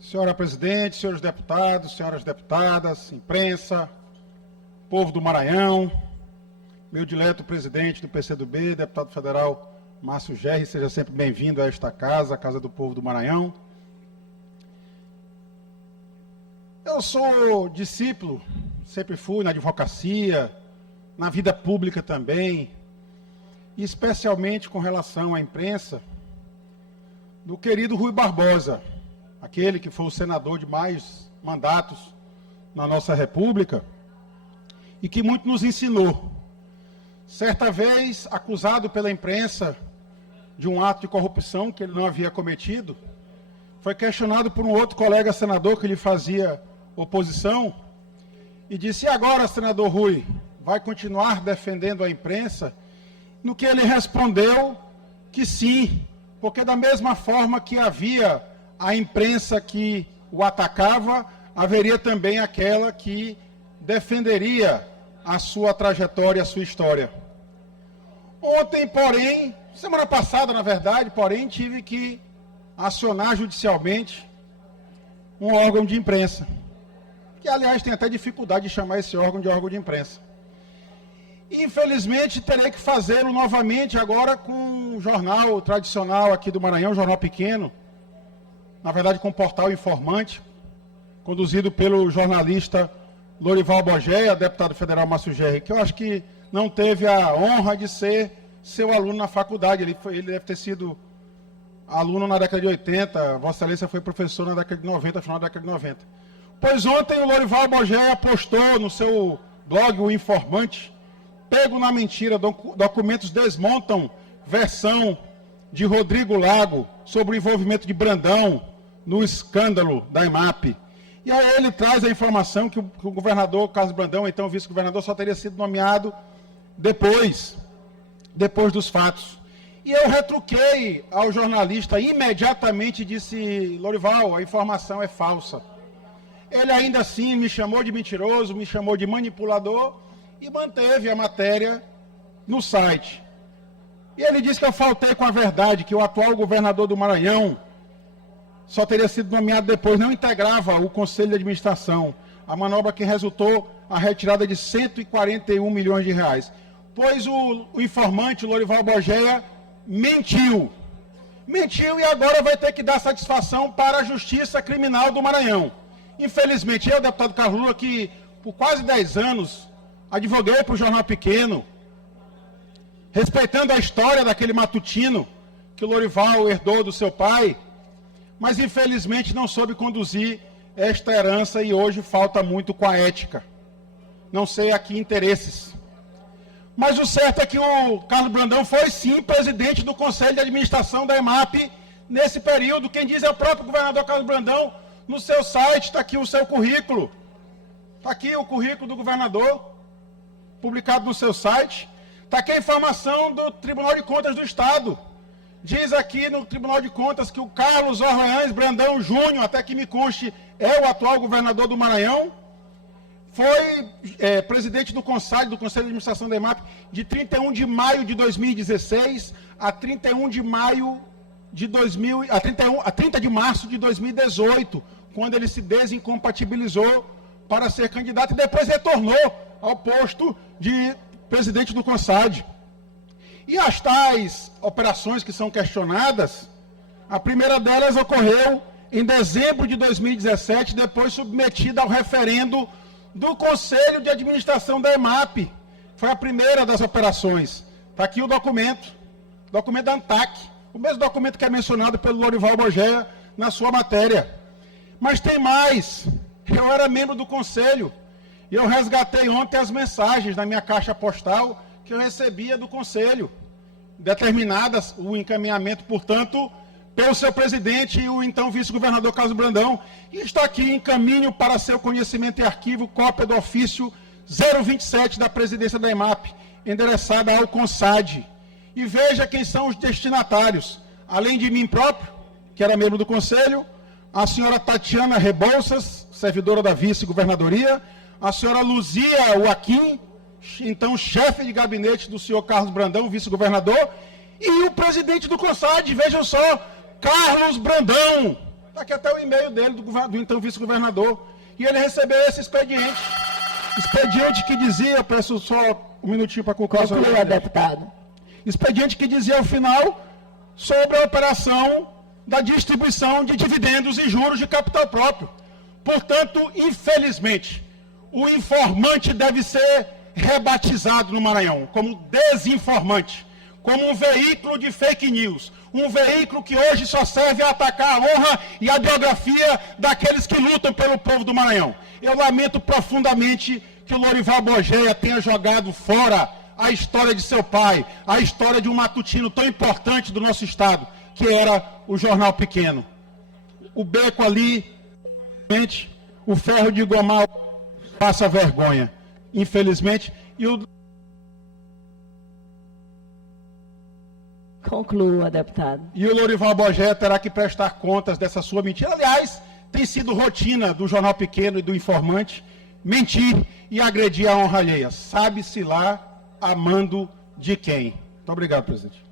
Senhora presidente, senhores deputados, senhoras deputadas, imprensa, povo do Maranhão, meu dileto presidente do PCdoB, deputado federal Márcio Gerri, seja sempre bem-vindo a esta casa, a Casa do Povo do Maranhão. Eu sou discípulo, sempre fui na advocacia, na vida pública também, e especialmente com relação à imprensa, do querido Rui Barbosa, aquele que foi o senador de mais mandatos na nossa República e que muito nos ensinou. Certa vez, acusado pela imprensa de um ato de corrupção que ele não havia cometido, foi questionado por um outro colega senador que lhe fazia oposição e disse: "E agora, senador Rui, vai continuar defendendo a imprensa?" No que ele respondeu que sim, porque da mesma forma que havia a imprensa que o atacava, haveria também aquela que defenderia a sua trajetória, a sua história. Ontem, porém, semana passada, na verdade, porém, tive que acionar judicialmente um órgão de imprensa, que, aliás, tem até dificuldade de chamar esse órgão de imprensa. Infelizmente, terei que fazê-lo novamente agora com um jornal tradicional aqui do Maranhão, um jornal pequeno, na verdade com um portal informante, conduzido pelo jornalista Lorival Bogéia, deputado federal Márcio Gerri, que eu acho que não teve a honra de ser seu aluno na faculdade. Ele deve ter sido aluno na década de 80, Vossa Excelência foi professor na década de 90, final da década de 90. Pois ontem o Lorival Bogéia postou no seu blog, o Informante, pego na mentira, documentos desmontam versão de Rodrigo Lago sobre o envolvimento de Brandão no escândalo da EMAP. E aí ele traz a informação que o governador Carlos Brandão, então vice-governador, só teria sido nomeado depois dos fatos. E eu retruquei ao jornalista imediatamente e disse: "Lorival, a informação é falsa." Ele ainda assim me chamou de mentiroso, me chamou de manipulador e manteve a matéria no site. E ele disse que eu faltei com a verdade, que o atual governador do Maranhão só teria sido nomeado depois, não integrava o Conselho de Administração, a manobra que resultou a retirada de 141 milhões de reais. Pois o informante, o Lorival Bogéia, mentiu e agora vai ter que dar satisfação para a Justiça Criminal do Maranhão. Infelizmente, eu, deputado Carlos Lula, que por quase 10 anos advoguei para o jornal pequeno, respeitando a história daquele matutino que o Lorival herdou do seu pai, mas infelizmente não soube conduzir esta herança e hoje falta muito com a ética. Não sei a que interesses. Mas o certo é que o Carlos Brandão foi sim presidente do Conselho de Administração da EMAP nesse período. Quem diz é o próprio governador Carlos Brandão. No seu site está aqui o seu currículo. Está aqui o currículo do governador, publicado no seu site. Está aqui a informação do Tribunal de Contas do Estado. Diz aqui no Tribunal de Contas que o Carlos Orleans Brandão Júnior, até que me conste, é o atual governador do Maranhão, foi presidente do Conselho de Administração da EMAP de 31 de maio de 2016 a 31 de maio de 30 de março de 2018, quando ele se desincompatibilizou para ser candidato e depois retornou ao posto de presidente do CONSAD. E as tais operações que são questionadas, a primeira delas ocorreu em dezembro de 2017, depois submetida ao referendo do Conselho de Administração da EMAP. Foi a primeira das operações. Está aqui o documento da ANTAC, o mesmo documento que é mencionado pelo Lorival Bogéia na sua matéria. Mas tem mais. Eu era membro do Conselho e eu resgatei ontem as mensagens na minha caixa postal que eu recebia do Conselho, determinadas, o encaminhamento, portanto, pelo seu presidente e o então vice-governador Carlos Brandão, e está aqui em caminho para seu conhecimento e arquivo, cópia do ofício 027 da presidência da EMAP, endereçada ao CONSAD. E veja quem são os destinatários, além de mim próprio, que era membro do Conselho, a senhora Tatiana Rebouças, servidora da vice-governadoria, a senhora Luzia Joaquim, então chefe de gabinete do senhor Carlos Brandão, vice-governador, e o presidente do CONSAD, vejam só, Carlos Brandão, Está aqui até o e-mail dele, do então vice-governador. E ele recebeu esse expediente. Expediente que dizia, peço só um minutinho para concluir. Conclua, deputado. Expediente que dizia ao final sobre a operação da distribuição de dividendos e juros de capital próprio. Portanto, infelizmente, o informante deve ser rebatizado no Maranhão como desinformante, como um veículo de fake news, um veículo que hoje só serve a atacar a honra e a biografia daqueles que lutam pelo povo do Maranhão. Eu lamento profundamente que o Lorival Bogeia tenha jogado fora a história de seu pai, a história de um matutino tão importante do nosso estado, que era o Jornal Pequeno. O beco ali, o ferro de gomar passa vergonha, infelizmente, e o... Conclua, deputado. E o Lorival Bogeia terá que prestar contas dessa sua mentira. Aliás, tem sido rotina do Jornal Pequeno e do informante mentir e agredir a honra alheia. Sabe-se lá a mando de quem. Muito obrigado, presidente.